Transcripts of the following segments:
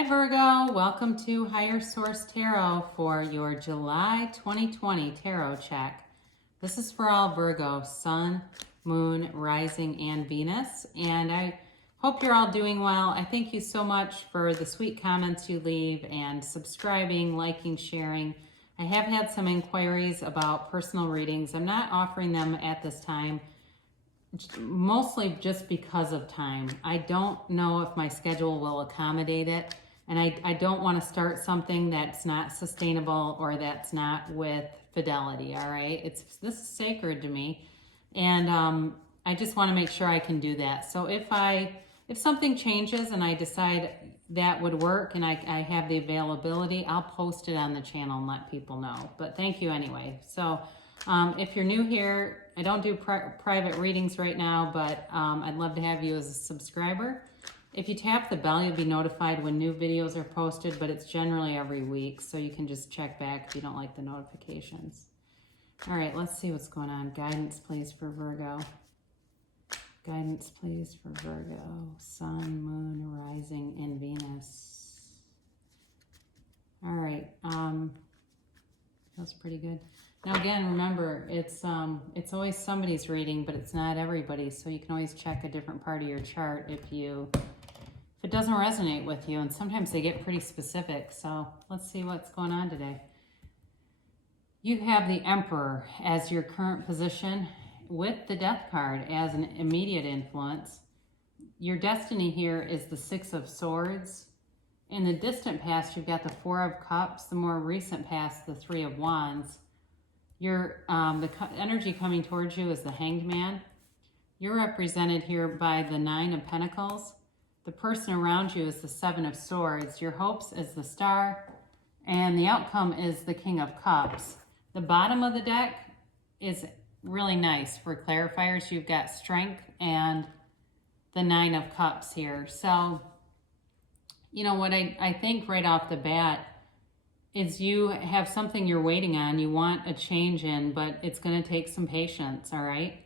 Hi Virgo, welcome to Higher Source Tarot for your July 2020 tarot check. This is for all Virgo, Sun, Moon, Rising, and Venus. And I hope you're all doing well. I thank you so much for the sweet comments you leave and subscribing, liking, sharing. I have had some inquiries about personal readings. I'm not offering them at this time, mostly just because of time. I don't know if my schedule will accommodate it. And I don't want to start something that's not sustainable or that's not with fidelity, all right? This is sacred to me. And I just want to make sure I can do that. So if something changes and I decide that would work and I have the availability, I'll post it on the channel and let people know. But thank you anyway. So if you're new here, I don't do private readings right now, but I'd love to have you as a subscriber. If you tap the bell, you'll be notified when new videos are posted, but it's generally every week, so you can just check back if you don't like the notifications. All right, let's see what's going on. Guidance, please, for Virgo. Guidance, please, for Virgo. Sun, Moon, Rising, and Venus. All right, feels pretty good. Now again, remember, it's always somebody's reading, but it's not everybody's, so you can always check a different part of your chart if it doesn't resonate with you, and sometimes they get pretty specific. So let's see what's going on today. You have the Emperor as your current position with the Death card as an immediate influence. Your destiny here is the Six of Swords. In the distant past, you've got the Four of Cups. The more recent past, the Three of Wands. The energy coming towards you is the Hanged Man. You're represented here by the Nine of Pentacles. The person around you is the Seven of Swords. Your hopes is the Star. And the outcome is the King of Cups. The bottom of the deck is really nice for clarifiers. You've got Strength and the Nine of Cups here. So, you know what I think right off the bat is you have something you're waiting on, you want a change in, but it's going to take some patience, all right?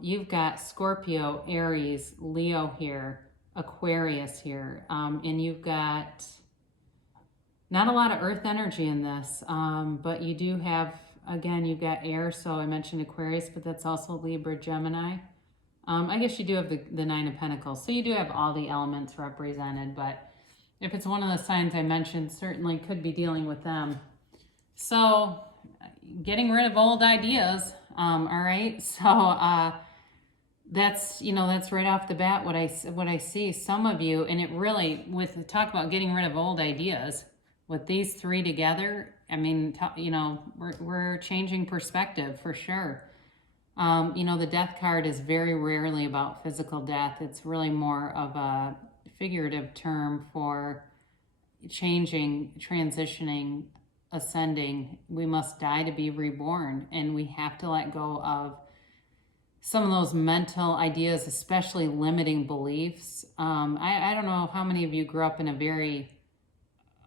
You've got Scorpio, Aries, Leo here, Aquarius here, and you've got not a lot of earth energy in this, but you do have, again, you've got air, so I mentioned Aquarius, but that's also Libra, Gemini. I guess you do have the Nine of Pentacles, so you do have all the elements represented, but if it's one of the signs I mentioned, certainly could be dealing with them. So getting rid of old ideas, all right? So that's right off the bat what I see. Some of you, and it really, with talk about getting rid of old ideas, with these three together, I mean, we're changing perspective for sure. The Death card is very rarely about physical death. It's really more of a figurative term for changing, transitioning, ascending. We must die to be reborn, and we have to let go of some of those mental ideas, especially limiting beliefs. I don't know how many of you grew up in a very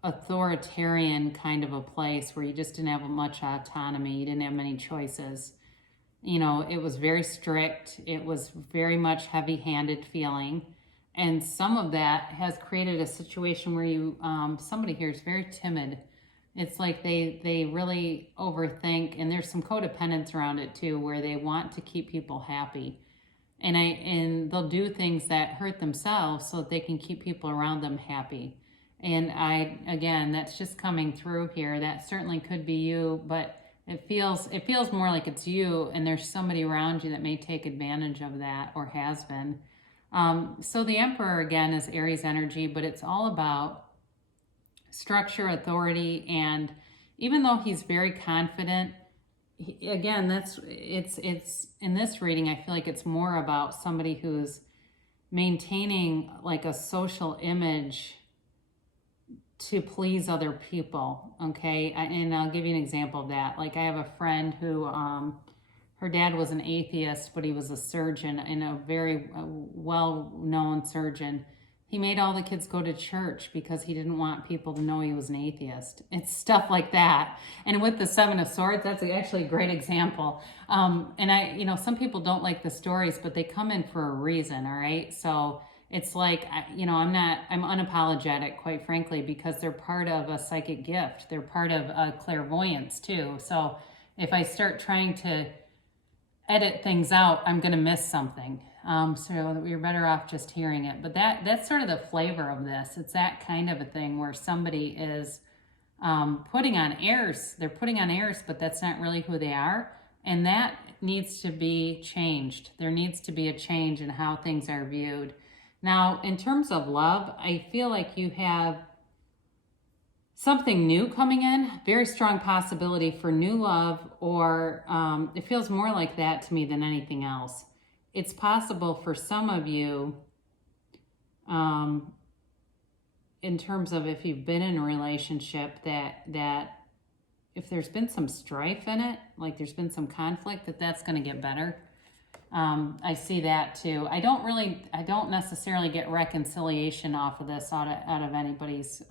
authoritarian kind of a place where you just didn't have much autonomy. You didn't have many choices. It was very strict. It was very much heavy-handed feeling. And some of that has created a situation where somebody here is very timid. It's like they really overthink, and there's some codependence around it too, where they want to keep people happy. And they'll do things that hurt themselves so that they can keep people around them happy. And again, that's just coming through here. That certainly could be you, but it feels more like it's you, and there's somebody around you that may take advantage of that or has been. So the Emperor, again, is Aries energy, but it's all about structure, authority, and even though he's very confident, again, it's in this reading, I feel like it's more about somebody who's maintaining like a social image to please other people, okay? And I'll give you an example of that. Like I have a friend who, her dad was an atheist, but he was a surgeon, and a very well-known surgeon. He made all the kids go to church because he didn't want people to know he was an atheist. It's stuff like that. And with the Seven of Swords, that's actually a great example. And some people don't like the stories, but they come in for a reason, all right? So It's like, I'm unapologetic, quite frankly, because they're part of a psychic gift. They're part of a clairvoyance too. So if I start trying to edit things out, I'm going to miss something. So you're better off just hearing it. But that's sort of the flavor of this. It's that kind of a thing where somebody is putting on airs. They're putting on airs, but that's not really who they are. And that needs to be changed. There needs to be a change in how things are viewed. Now, in terms of love, I feel like you have something new coming in, very strong possibility for new love, or it feels more like that to me than anything else. It's possible for some of you, in terms of if you've been in a relationship, that if there's been some strife in it, like there's been some conflict, that's going to get better. I see that too. I don't necessarily get reconciliation off of this out of anybody's,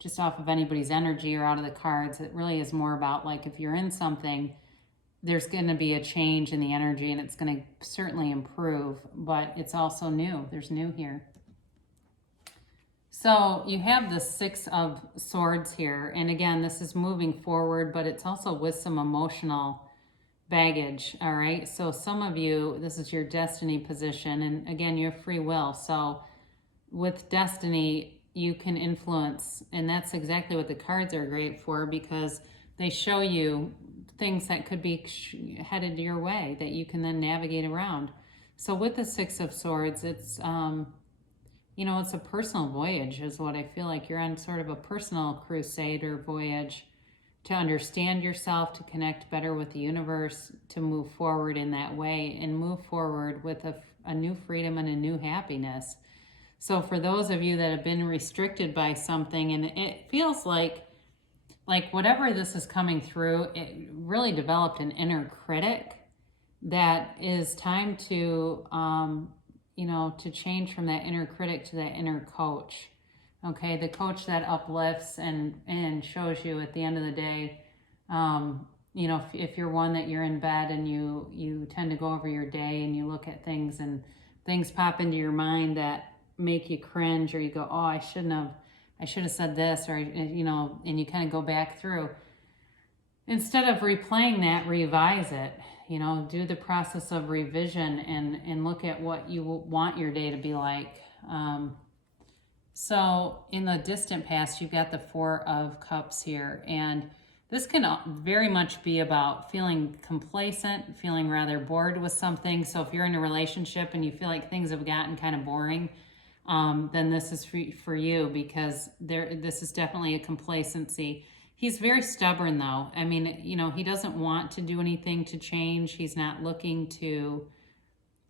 just off of anybody's energy or out of the cards. It really is more about, like, if you're in something, there's going to be a change in the energy and it's going to certainly improve, but it's also new. There's new here. So you have the Six of Swords here. And again, this is moving forward, but it's also with some emotional baggage. All right. So some of you, this is your destiny position. And again, you have free will. So with destiny, you can influence. And that's exactly what the cards are great for, because they show you things that could be headed your way that you can then navigate around. So with the Six of Swords, it's, it's a personal voyage is what I feel like. You're on sort of a personal crusade or voyage to understand yourself, to connect better with the universe, to move forward in that way and move forward with a new freedom and a new happiness. So for those of you that have been restricted by something, and it feels like whatever this is coming through, it really developed an inner critic that is time to, to change from that inner critic to that inner coach. Okay, the coach that uplifts and shows you at the end of the day, if you're one that you're in bed and you tend to go over your day and you look at things and things pop into your mind that make you cringe, or you go, oh, I should have said this, or, and you kind of go back through. Instead of replaying that, revise it, do the process of revision and look at what you want your day to be like. So in the distant past, you've got the Four of Cups here, and this can very much be about feeling complacent, feeling rather bored with something. So if you're in a relationship and you feel like things have gotten kind of boring, then this is for you, because this is definitely a complacency. He's very stubborn though. I mean, he doesn't want to do anything to change. He's not looking to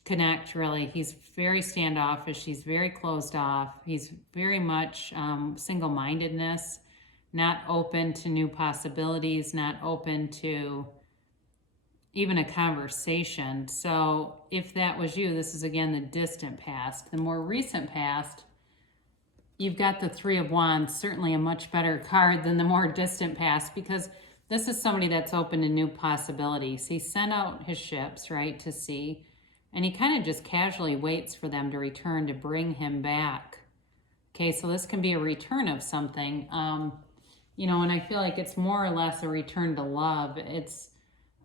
connect really. He's very standoffish. He's very closed off. He's very much single-mindedness, not open to new possibilities, not open to even a conversation. So if that was you, this is again the distant past. The more recent past, you've got the Three of Wands, certainly a much better card than the more distant past, because this is somebody that's open to new possibilities. He sent out his ships, right, to sea, and he kind of just casually waits for them to return to bring him back. Okay, so this can be a return of something, and I feel like it's more or less a return to love. It's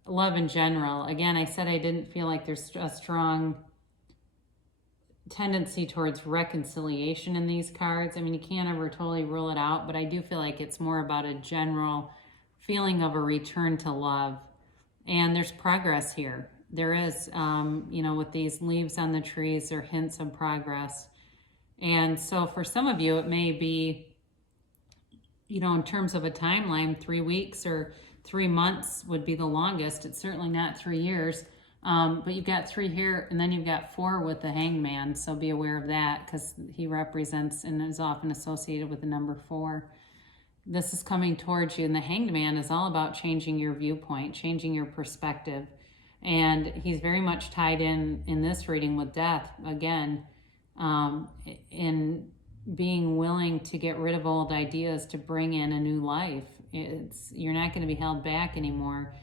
love in general. Again, I said I didn't feel like there's a strong tendency towards reconciliation in these cards. I mean, you can't ever totally rule it out, but I do feel like it's more about a general feeling of a return to love. And there's progress here. There is, with these leaves on the trees, there are hints of progress. And so for some of you, it may be, in terms of a timeline, 3 weeks or 3 months would be the longest. It's certainly not 3 years. But you've got 3 here, and then you've got 4 with the Hangman. So be aware of that, because he represents and is often associated with the number 4. This is coming towards you, and the Hanged Man is all about changing your viewpoint, changing your perspective. And he's very much tied in this reading with death, again, in being willing to get rid of old ideas to bring in a new life. You're not going to be held back anymore.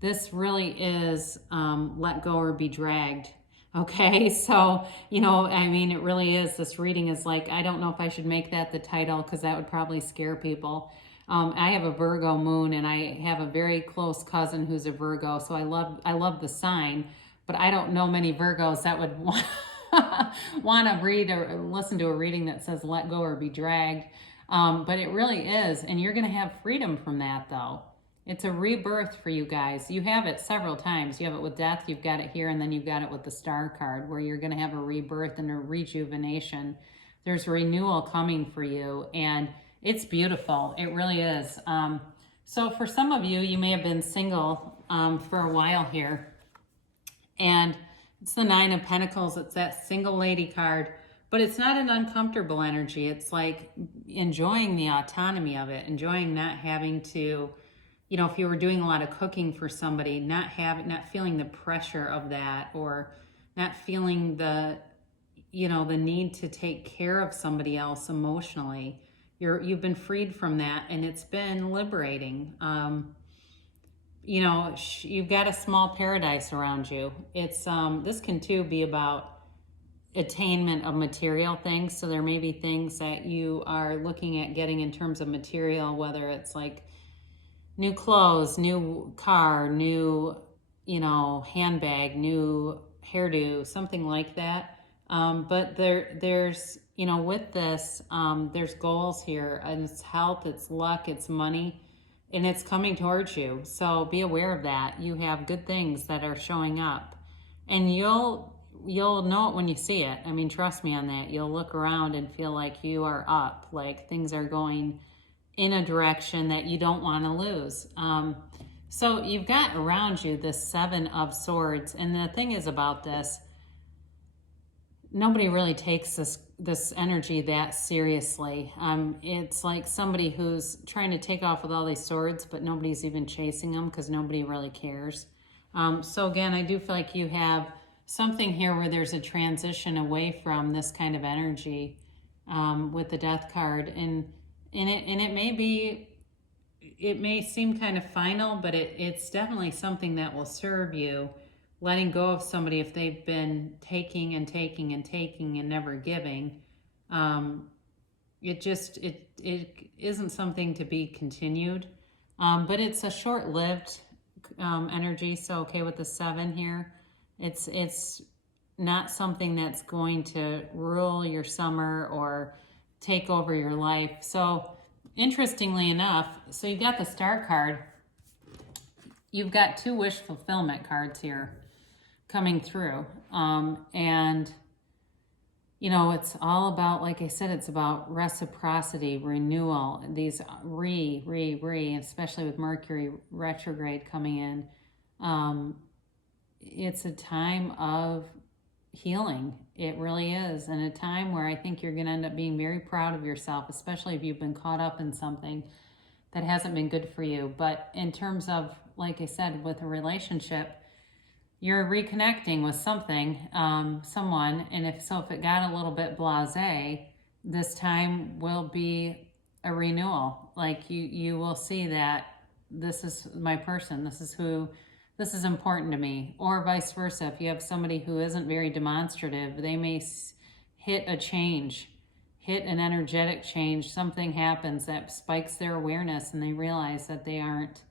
This really is let go or be dragged. Okay, so, you know, I mean, it really is. This reading is like, I don't know if I should make that the title because that would probably scare people. I have a Virgo moon and I have a very close cousin who's a Virgo, so I love the sign, but I don't know many Virgos that would want to read or listen to a reading that says let go or be dragged. But it really is, and you're going to have freedom from that though. It's a rebirth for you guys. You have it several times. You have it with death, you've got it here, and then you've got it with the star card where you're going to have a rebirth and a rejuvenation. There's renewal coming for you, and it's beautiful. It really is. So for some of you, you may have been single for a while here, and it's the Nine of Pentacles. It's that single lady card, but it's not an uncomfortable energy. It's like enjoying the autonomy of it, enjoying not having to, you know, if you were doing a lot of cooking for somebody, not feeling the pressure of that, or not feeling the, you know, the need to take care of somebody else emotionally. You've been freed from that, and it's been liberating. You know, you've got a small paradise around you. It's this can too be about attainment of material things. So there may be things that you are looking at getting in terms of material, whether it's like new clothes, new car, new, you know, handbag, new hairdo, something like that. But there's, you know, with this, there's goals here, and it's health, it's luck, it's money, and it's coming towards you. So be aware of that. You have good things that are showing up, and you'll know it when you see it. I mean, trust me on that. You'll look around and feel like you are up, like things are going in a direction that you don't want to lose. So you've got around you this Seven of Swords, and the thing is about this, nobody really takes this energy that seriously. It's like somebody who's trying to take off with all these swords, but nobody's even chasing them because nobody really cares. So again, I do feel like you have something here where there's a transition away from this kind of energy with the Death card, and it may be, it may seem kind of final, but it's definitely something that will serve you. Letting go of somebody if they've been taking and taking and taking and never giving. It isn't something to be continued, but it's a short-lived energy. So okay, with the Seven here, it's not something that's going to rule your summer or take over your life. So interestingly enough, so you've got the Star card. You've got two wish fulfillment cards here coming through. And, you know, it's all about, like I said, it's about reciprocity, renewal, these especially with Mercury retrograde coming in. It's a time of healing. It really is. And a time where I think you're going to end up being very proud of yourself, especially if you've been caught up in something that hasn't been good for you. But in terms of, like I said, with a relationship, you're reconnecting with something, someone, and if it got a little bit blasé, this time will be a renewal. Like you will see that this is my person, this is important to me, or vice versa. If you have somebody who isn't very demonstrative, they may hit an energetic change. Something happens that spikes their awareness, and they realize that they aren't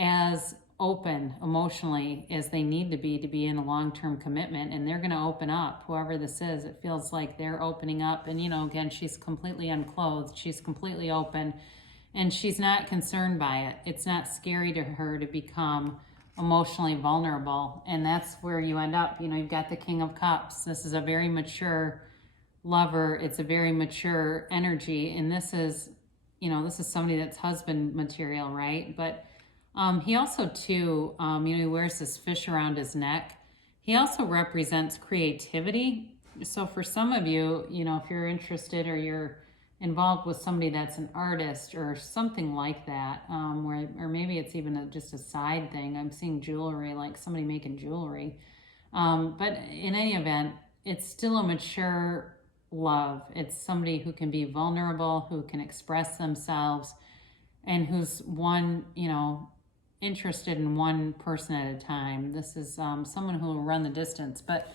as open emotionally as they need to be in a long-term commitment, and they're going to open up. Whoever this is, it feels like they're opening up, and you know, again, she's completely unclothed, she's completely open, and she's not concerned by it. It's not scary to her to become emotionally vulnerable, and that's where you end up. You know, you've got the King of Cups. This is a very mature lover. It's a very mature energy, and this is, you know, this is somebody that's husband material, right? But he also too, you know, he wears this fish around his neck. He also represents creativity. So for some of you, you know, if you're interested or you're involved with somebody that's an artist or something like that, or maybe it's even just a side thing. I'm seeing jewelry, like somebody making jewelry. But in any event, it's still a mature love. It's somebody who can be vulnerable, who can express themselves, and who's one, you know, interested in one person at a time. This is someone who will run the distance. But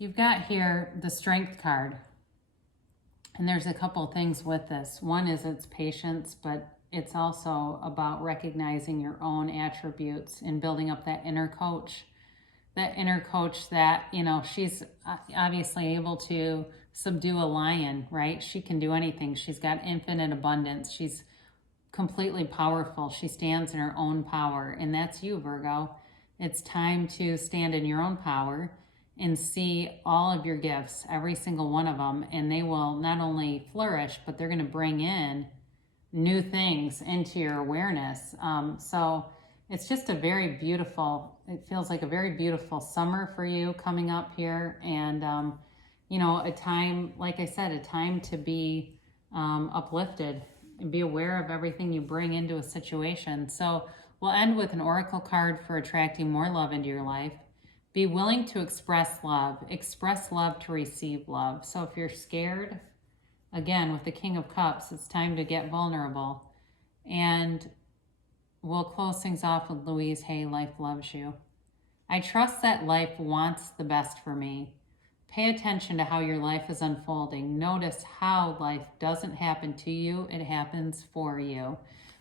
You've got here the Strength card. And there's a couple of things with this. One is it's patience, but it's also about recognizing your own attributes and building up that inner coach. That inner coach that, you know, she's obviously able to subdue a lion, right? She can do anything. She's got infinite abundance. She's completely powerful. She stands in her own power. And that's you, Virgo. It's time to stand in your own power and see all of your gifts, every single one of them. And they will not only flourish, but they're going to bring in new things into your awareness. So it's just a very beautiful, it feels like a very beautiful summer for you coming up here. And, you know, a time, like I said, a time to be uplifted and be aware of everything you bring into a situation. So we'll end with an oracle card for attracting more love into your life. Be willing to express love to receive love. So if you're scared, again, with the King of Cups, it's time to get vulnerable. And we'll close things off with Louise Hay, Life Loves You. I trust that life wants the best for me. Pay attention to how your life is unfolding. Notice how life doesn't happen to you, it happens for you.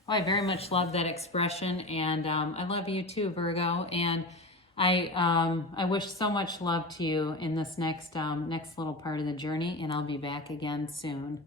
Oh, I very much love that expression, and I love you too, Virgo. And I wish so much love to you in this next little part of the journey, and I'll be back again soon.